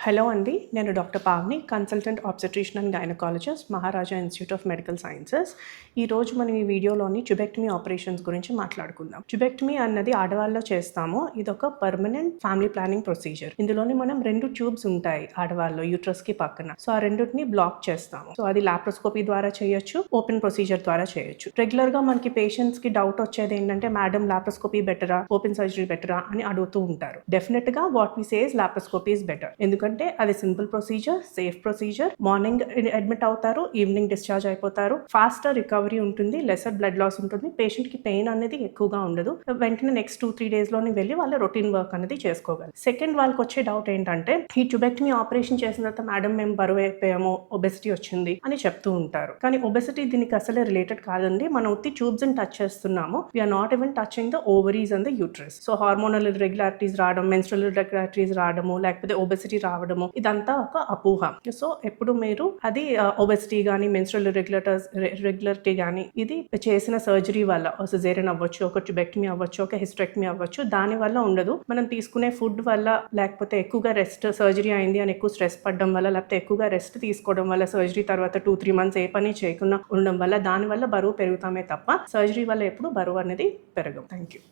Hello అండి. నేను doctor Pavani, consultant obstetrician and gynaecologist, Maharaja institute of medical sciences. ఈరోజు మనం ఈ వీడియోలోని ట్యుబెక్టమీ ఆపరేషన్స్ గురించి మాట్లాడుకుందాం. ట్యుబెక్టమీ అన్నది ఆడవాళ్ళలో చేస్తాము. ఇదొక పర్మనెంట్ ఫ్యామిలీ ప్లానింగ్ ప్రొసీజర్. ఇందులోని మనం 2 ట్యూబ్స్ ఉంటాయి ఆడవాళ్ళలో యూట్రస్‌కి పక్కన. సో, ఆ రెండిటిని బ్లాక్ చేస్తాము. సో, అది లాప్రోస్కోపీ ద్వారా చేయొచ్చు, ఓపెన్ ప్రొసీజర్ ద్వారా చేయొచ్చు. రెగ్యులర్‌గా మనకి పేషెంట్స్‌కి డౌట్ వచ్చేది ఏంటంటే, మేడం లాప్రోస్కోపీ బెటరా? ఓపెన్ సర్జరీ బెటరా? అని అడుగుతూ ఉంటారు. డెఫినెట్‌గా what we say is laparoscopy is better. ఎందుకంటే అది simple procedure, safe procedure. Morning admit అవుతారు, ఈవినింగ్ డిశ్చార్జ్ అయిపోతారు. ఫాస్టర్ రికవరీ ఉంటుంది, లెసర్ బ్లడ్ లాస్ ఉంటుంది, పేషెంట్ కి పెయిన్ అనేది ఎక్కువగా ఉండదు. వెంటనే నెక్స్ట్ 2-3 డేస్ లోనే వెళ్ళి వాళ్ళ రొటీన్ వర్క్ అనేది చేసుకోగలరు. సెకండ్ వాళ్ళకి వచ్చే డౌట్ ఏంటంటే, ఈ ట్యుబెక్టమీ ఆపరేషన్ చేసిన తర్వాత మేడం మేము బరువు అయిపోయాము, ఒబెసిటీ వచ్చింది అని చెప్తూ ఉంటారు. కానీ ఒబెసిటీ దీనికి అసలే రిలేటెడ్ కాదండి. మనం ఉత్తి ట్యూబ్స్ ని టచ్ చేస్తున్నాము. We are not even touching the ovaries and the uterus. So hormonal irregularities రావడం, మెన్స్ట్రల్ ఇర్రెగ్యులారిటీస్ రావడము, లేకపోతే ఒబెసిటీ రావడము, ఇదంతా ఒక అపోహ. సో ఎప్పుడు మీరు అది ఒబెసిటీ కానీ, మెన్స్ట్రల్ రెగ్యులారిటీ కానీ ఇది చేసిన సర్జరీ వల్ల సిజేరియన్ అవ్వచ్చు, ఒక ట్యుబెక్టమీ అవ్వచ్చు, ఒక హిస్టెక్టమీ అవ్వచ్చు, దాని వల్ల ఉండదు. మనం తీసుకునే ఫుడ్ వల్ల, లేకపోతే ఎక్కువగా రెస్ట్, సర్జరీ అయింది అని ఎక్కువ స్ట్రెస్ పడడం వల్ల, లేకపోతే ఎక్కువగా రెస్ట్ తీసుకోవడం వల్ల, సర్జరీ తర్వాత 2-3 మంత్స్ ఏ పని చేయకుండా ఉండడం వల్ల, దాని వల్ల బరువు పెరుగుతామే తప్ప సర్జరీ వల్ల ఎప్పుడు బరువు అనేది పెరగదు. Thank you.